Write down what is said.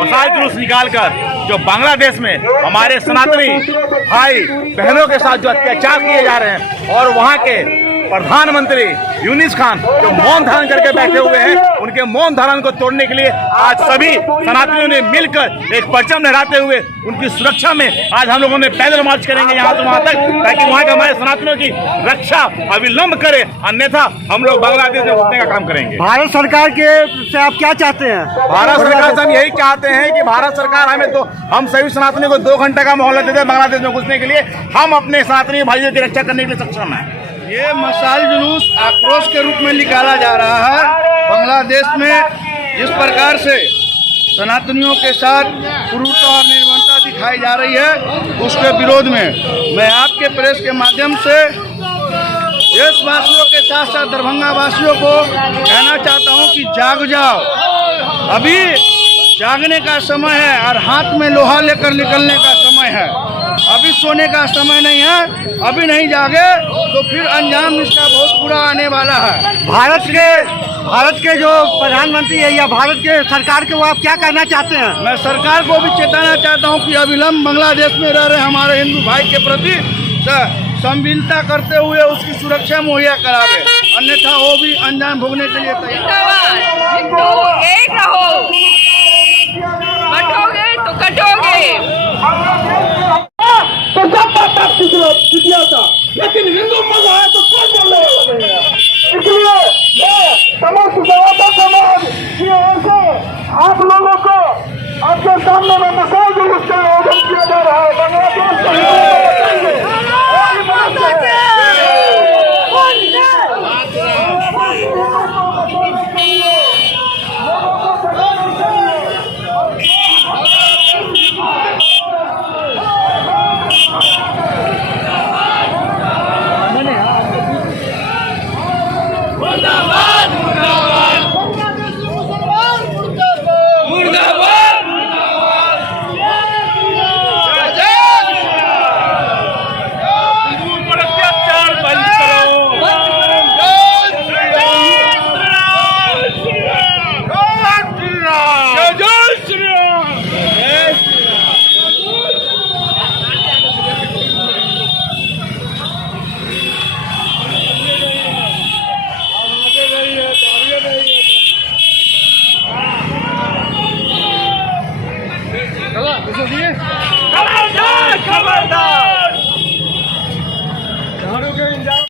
Missile जुलूस निकालकर जो बांग्लादेश में हमारे सनातनी भाई बहनों के साथ जो अत्याचार किए जा रहे हैं और वहाँ के प्रधानमंत्री यूनिस खान जो मौन धारण करके बैठे हुए हैं, उनके मौन धारण को तोड़ने के लिए आज सभी सनातनियों ने मिलकर एक परचम लहराते हुए उनकी सुरक्षा में आज हम लोगों ने पैदल मार्च करेंगे यहाँ से वहाँ तक, ताकि वहाँ के हमारे सनातनियों की रक्षा अविलंब करे, अन्यथा हम लोग बांग्लादेश में घुसने का काम करेंगे। भारत सरकार के से आप क्या चाहते हैं? भारत सरकार से हम यही चाहते हैं कि भारत सरकार हमें तो हम सभी सनातनियों को 2 घंटे का मोहलत देते हैं बांग्लादेश में घुसने के लिए। हम अपने सनातनी भाइयों की रक्षा करने के लिए सक्षम हैं। ये मशाल जुलूस आक्रोश के रूप में निकाला जा रहा है। बांग्लादेश में जिस प्रकार से सनातनियों के साथ क्रूरता और निर्ममता दिखाई जा रही है, उसके विरोध में मैं आपके प्रेस के माध्यम से देशवासियों के साथ साथ दरभंगा वासियों को कहना चाहता हूं कि जाग जाओ, अभी जागने का समय है और हाथ में लोहा लेकर निकलने का समय है। अभी सोने का समय नहीं है। अभी नहीं जागे तो फिर अंजाम इसका बहुत बुरा आने वाला है। भारत के जो प्रधानमंत्री है या भारत के सरकार के, वो आप क्या कहना चाहते हैं? मैं सरकार को भी चेताना चाहता हूं कि अविलंब बांग्लादेश में रह रहे हमारे हिंदू भाई के प्रति संविलता करते हुए उसकी सुरक्षा मुहैया करावे, अन्यथा वो भी अंजाम भोगने के लिए तैयार। एक रहो, बटोगे तो कटोगे। तो सब बात किया था, लेकिन हिंदू मजा है तो कौन बोल रहे हैं? इसलिए मैं समस्त सनातन समाज की ओर से आप लोगों को आपके सामने में मसाल जुलूस का आयोजन किया जा रहा है।